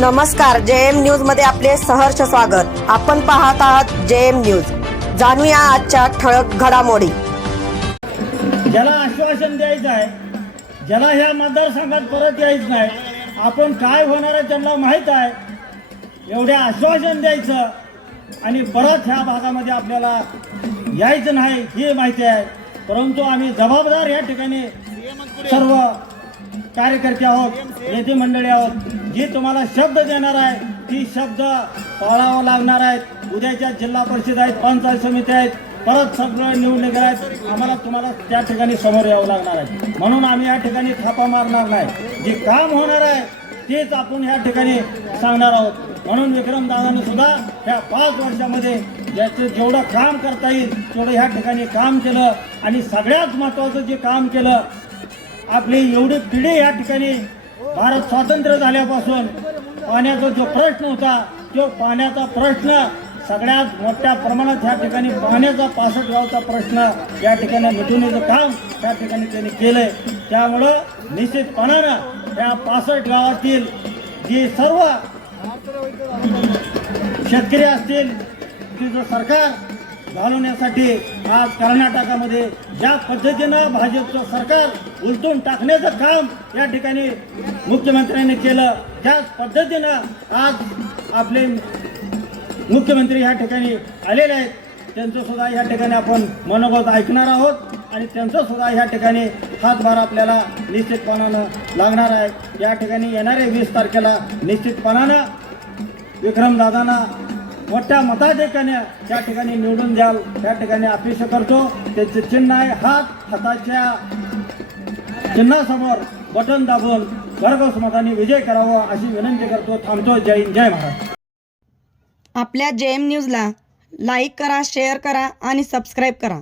नमस्कार जे एम न्यूजमध्ये आपले सहर्ष स्वागत. आपण पाहत आहात जे एम न्यूज. जाणूया आजच्या ठळक घडामोडी. ज्याला आश्वासन द्यायचं आहे ज्याला ह्या मतदारसंघात परत यायचं नाही आपण काय होणार आहे त्यांना माहीत आहे. एवढे आश्वासन द्यायचं आणि परत ह्या भागामध्ये आपल्याला यायचं नाही हे माहिती आहे. परंतु आम्ही जबाबदार या ठिकाणी सर्व कार्यकर्ते आहोत नेते मंडळी आहोत जी तुम्हाला शब्द देणार आहे. ती शब्द पाळावा लागणार आहेत. उद्याच्या जिल्हा परिषद आहेत पंचायत समिती आहेत परत सगळं निवडणूक आहेत. आम्हाला तुम्हाला त्या ठिकाणी समोर यावं लागणार आहे. म्हणून आम्ही या ठिकाणी थापा मारणार नाही. जे काम होणार आहे तेच आपण या ठिकाणी सांगणार आहोत. म्हणून विक्रम दादानं सुद्धा ह्या पाच वर्षामध्ये ज्याचं जेवढं काम करता येईल तेवढं ह्या ठिकाणी काम केलं. आणि सगळ्यात महत्त्वाचं जे काम केलं आपली एवढी पिढी या ठिकाणी भारत स्वातंत्र्य झाल्यापासून पाण्याचा जो प्रश्न होता तो पाण्याचा प्रश्न सगळ्यात मोठ्या प्रमाणात ह्या ठिकाणी पाण्याचा पासष्ट गावचा प्रश्न या ठिकाणी मिटवण्याचं काम त्या ठिकाणी त्यांनी केलंय. त्यामुळं निश्चितपणानं या पासष्ट गावातील जी सर्व शेतकरी असतील तिचं सरकार घालवण्यासाठी आज कर्नाटकामध्ये ज्या पद्धतीनं भाजपचं सरकार उलटून टाकण्याचं काम या ठिकाणी मुख्यमंत्र्यांनी केलं त्याच पद्धतीनं आज आपले मुख्यमंत्री ह्या ठिकाणी आलेले आहेत. त्यांचं सुद्धा या ठिकाणी आपण मनोगत ऐकणार आहोत आणि त्यांचं सुद्धा ह्या ठिकाणी हातभार आपल्याला निश्चितपणानं लागणार आहे. या ठिकाणी येणाऱ्या वीस तारखेला निश्चितपणानं विक्रमदादांना मोठ्या मताधिकाने त्या ठिकाणी निवडून द्याल त्या ठिकाणी अपेक्षा करतो. त्याचे चिन्ह आहे हात हाताच्या चिन्हासमोर बटन दाबून घरघोस मताने विजय करावा अशी विनंती करतो. थांबतो. जय हिंद, जय महाराज आपल्या जे एम न्यूजला लाईक करा शेअर करा आणि सबस्क्राईब करा.